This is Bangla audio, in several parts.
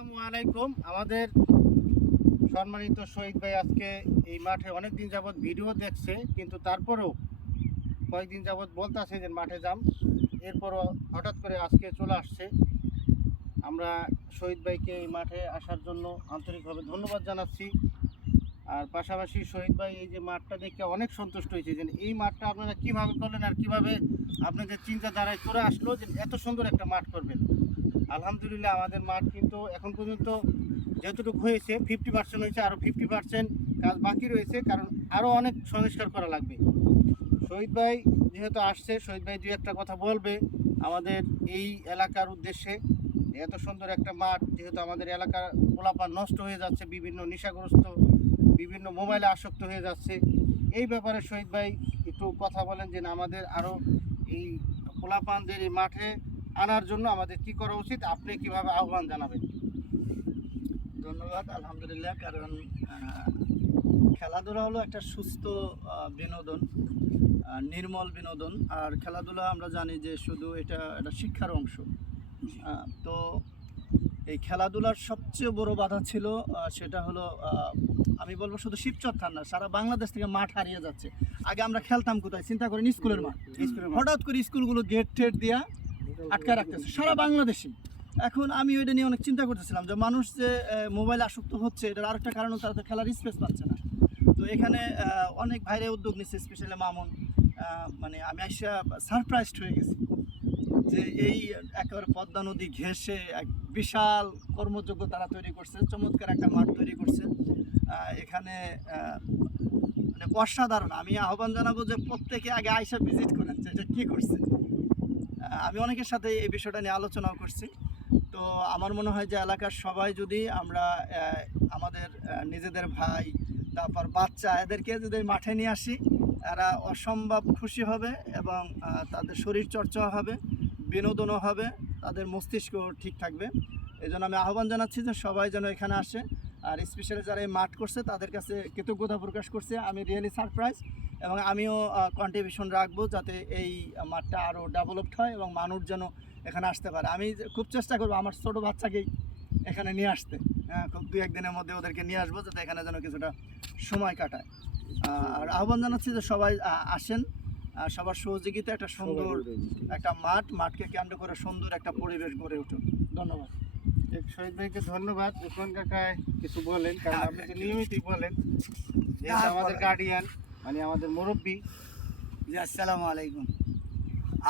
আসসালামু আলাইকুম। আমাদের সম্মানিত শহীদ ভাই আজকে এই মাঠে অনেক দিন যাবৎ ভিডিও দেখছে, কিন্তু তারপরেও কয়েকদিন যাবৎ বলতেছে যে মাঠে যাম। এরপরও হঠাৎ করে আজকে চলে আসছে। আমরা শহীদ ভাইকে এই মাঠে আসার জন্য আন্তরিকভাবে ধন্যবাদ জানাচ্ছি। আর পাশাপাশি শহীদ ভাই এই যে মাঠটা দেখে অনেক সন্তুষ্ট হয়েছে যে এই মাঠটা আপনারা কীভাবে করলেন আর কীভাবে আপনাদের চিন্তাধারায় চলে আসলো যে এত সুন্দর একটা মাঠ করবেন। আলহামদুলিল্লাহ আমাদের মাঠ কিন্তু এখন পর্যন্ত যতটুকু হয়েছে 50% হয়েছে, আরও 50% কাজ বাকি রয়েছে, কারণ আরও অনেক সংস্কার করা লাগবে। শহীদ ভাই যেহেতু আসছে, শহীদ ভাই দুই একটা কথা বলবে আমাদের এই এলাকার উদ্দেশ্যে। এত সুন্দর একটা মাঠ যেহেতু আমাদের এলাকার পোলাপান নষ্ট হয়ে যাচ্ছে, বিভিন্ন নেশাগ্রস্ত, বিভিন্ন মোবাইলে আসক্ত হয়ে যাচ্ছে, এই ব্যাপারে শহীদ ভাই একটু কথা বলেন যে আমাদের আরও এই পোলাপানদের এই মাঠে আনার জন্য আমাদের কি করা উচিত, আপনি কিভাবে আহ্বান জানাবেন? ধন্যবাদ। আলহামদুলিল্লাহ, কারণ খেলাধুলা হলো একটা সুস্থ বিনোদন, নির্মল বিনোদন। আর খেলাধুলা আমরা জানি যে শুধু এটা শিক্ষার অংশ। তো এই খেলাধুলার সবচেয়ে বড় বাধা ছিল সেটা হলো আমি বলবো শুধু শিবচর না, সারা বাংলাদেশ থেকে মাঠ হারিয়ে যাচ্ছে। আগে আমরা খেলতাম কোথায়, চিন্তা করেন, স্কুলের মাঠ। হঠাৎ করে স্কুলগুলো গেট টেট দিয়া আটকে রাখতেছে সারা বাংলাদেশে। এখন আমি ওইটা নিয়ে অনেক চিন্তা করতেছিলাম যে মানুষ যে মোবাইল আসক্ত হচ্ছে, এটার আরেকটা কারণ তারা তো খেলার স্পেস পাচ্ছে না। তো এখানে অনেক ভাইরে উদ্যোগ নিচ্ছে, স্পেশালি মামুন। মানে আমি আসা সারপ্রাইজড হয়ে গেছি যে এই একেবারে পদ্মা নদী ঘেঁষে এক বিশাল কর্মযোগ্য তারা তৈরি করছে, চমৎকার একটা মাঠ তৈরি করছে এখানে। মানে অসাধারণ। আমি আহ্বান জানাবো যে প্রত্যেকে আগে আইসা ভিজিট করেন যে এটা কী করছে। আমি অনেকের সাথে এই বিষয়টা নিয়ে আলোচনাও করছি। তো আমার মনে হয় যে এলাকার সবাই যদি আমরা আমাদের নিজেদের ভাই, তারপর বাচ্চা, এদেরকে যদি মাঠে নিয়ে আসি, এরা অসম্ভব খুশি হবে এবং তাদের শরীর চর্চা হবে, বিনোদনও হবে, তাদের মস্তিষ্ক ঠিক থাকবে। এই জন্য আমি আহ্বান জানাচ্ছি যে সবাই যেন এখানে আসে। আর স্পেশালি যারা এই মাঠ করছে তাদের কাছে কৃতজ্ঞতা প্রকাশ করছে। আমি রিয়েলি সারপ্রাইজ, এবং আমিও কন্ট্রিবিউশন রাখবো যাতে এই মাঠটা আরও ডেভেলপড হয় এবং মানুষ যেন এখানে আসতে পারে। আমি খুব চেষ্টা করবো আমার ছোটো বাচ্চাকেই এখানে নিয়ে আসতে। হ্যাঁ, খুব দু একদিনের মধ্যে ওদেরকে নিয়ে আসবো যাতে এখানে যেন কিছুটা সময় কাটায়। আর আহ্বান জানাচ্ছি যে সবাই আসেন, সবার সহযোগিতা একটা সুন্দর একটা মাঠকে কেন্দ্র করে সুন্দর একটা পরিবেশ গড়ে উঠুন। ধন্যবাদ। শহীদ ভাইকে ধন্যবাদ। যখন কাকায় কিছু বলেন, কারণ আপনি তো নিয়মিতই বলেন, যেহেতু আমাদের গার্ডিয়ান, মানে আমাদের মুরব্বী। জি, আসসালামু আলাইকুম।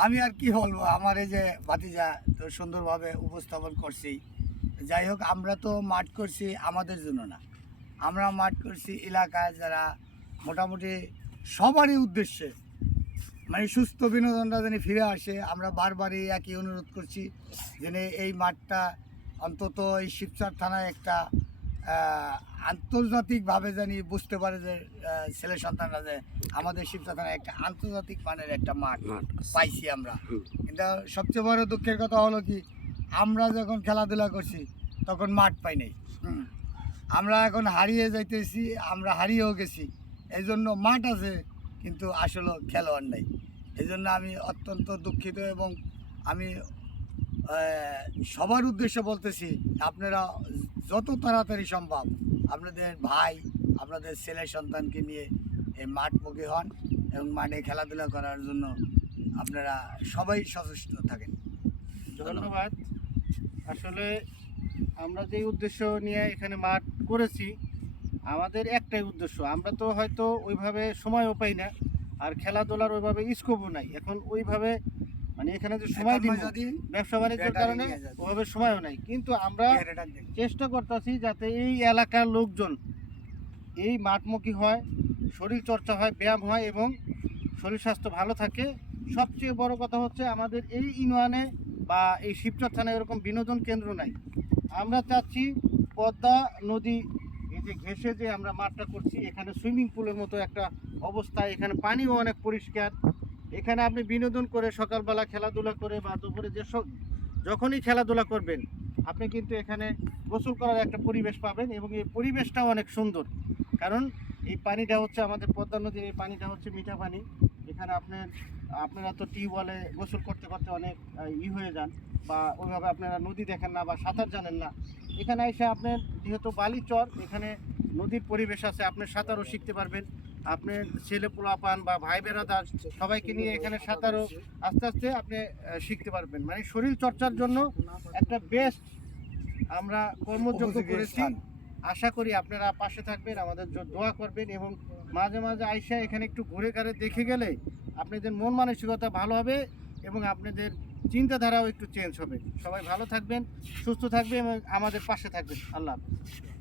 আমি আর কি বলবো, আমার এই যে ভাতিজা তো সুন্দরভাবে উপস্থাপন করছি। যাই হোক, আমরা তো মাঠ করছি আমাদের জন্য না, আমরা মাঠ করছি এলাকায় যারা মোটামুটি সবারই উদ্দেশ্যে, মানে সুস্থ বিনোদনটা যেন ফিরে আসে। আমরা বারবারই একই অনুরোধ করছি যেন এই মাঠটা অন্তত এই শিবচর থানায় একটা আন্তর্জাতিকভাবে জানি বুঝতে পারে যে ছেলে সন্তানরা যে আমাদের শিবচর থানায় একটা আন্তর্জাতিক মানের একটা মাঠ পাইছি আমরা। কিন্তু সবচেয়ে বড় দুঃখের কথা হলো কি, আমরা যখন খেলাধুলা করছি তখন মাঠ পাই নাই। আমরা এখন হারিয়ে যাইতেছি, আমরা হারিয়েও গেছি। এই জন্য মাঠ আছে কিন্তু আসলে খেলোয়াড় নাই। এই জন্য আমি অত্যন্ত দুঃখিত, এবং আমি সবার উদ্দেশ্যে বলতেছি আপনারা যত তাড়াতাড়ি সম্ভব আপনাদের ভাই, আপনাদের ছেলে সন্তানকে নিয়ে এই মাঠমুখী হন এবং মাঠে খেলাধুলা করার জন্য আপনারা সবাই সচেষ্ট থাকেন। ধন্যবাদ। আসলে আমরা যে উদ্দেশ্য নিয়ে এখানে মাঠ করেছি, আমাদের একটাই উদ্দেশ্য। আমরা তো হয়তো ওইভাবে সময়ও পাই না, আর খেলাধুলার ওইভাবে স্কোপও নাই এখন ওইভাবে, মানে এখানে যে সময় দিব ব্যবসা বাণিজ্যের কারণে ওইভাবে সময়ও নাই। কিন্তু আমরা চেষ্টা করতেছি যাতে এই এলাকার লোকজন এই মাঠমুখী হয়, শরীর চর্চা হয়, ব্যায়াম হয় এবং শরীর স্বাস্থ্য ভালো থাকে। সবচেয়ে বড় কথা হচ্ছে আমাদের এই ইউনিয়নে বা এই শিবচর থানায় এরকম বিনোদন কেন্দ্র নাই। আমরা চাচ্ছি পদ্মা নদী এই যে ঘেঁষে যে আমরা মাঠটা করছি, এখানে সুইমিং পুলের মতো একটা অবস্থা, এখানে পানিও অনেক পরিষ্কার। এখানে আপনি বিনোদন করে সকালবেলা খেলাধুলা করে বা দুপুরে যখনই খেলাধুলা করবেন, আপনি কিন্তু এখানে গোসল করার একটা পরিবেশ পাবেন, এবং এই পরিবেশটাও অনেক সুন্দর। কারণ এই পানিটা হচ্ছে আমাদের পদ্মা নদীর, এই পানিটা হচ্ছে মিঠা পানি। এখানে আপনারা তো টিউবওয়েলে গোসল করতে করতে অনেক হয়ে যান, বা ওইভাবে আপনারা নদী দেখেন না বা সাঁতার জানেন না। এখানে এসে আপনার যেহেতু বালিচর, এখানে নদীর পরিবেশ আছে, আপনি সাঁতারও শিখতে পারবেন। আপনি ছেলে পোলাপান বা ভাই বেড়াদার সবাইকে নিয়ে এখানে সাঁতারও আস্তে আস্তে আপনি শিখতে পারবেন। মানে শরীর চর্চার জন্য একটা বেস্ট আমরা কর্মযোগ্য উপযোগী করেছি। স্থান। আশা করি আপনারা পাশে থাকবেন, আমাদের দোয়া করবেন, এবং মাঝে মাঝে আইসা এখানে একটু ঘুরে ঘাড়ে দেখে গেলে আপনাদের মন মানসিকতা ভালো হবে এবং আপনাদের চিন্তাধারাও একটু চেঞ্জ হবে। সবাই ভালো থাকবেন, সুস্থ থাকবেন এবং আমাদের পাশে থাকবেন। আল্লাহ হাফেজ।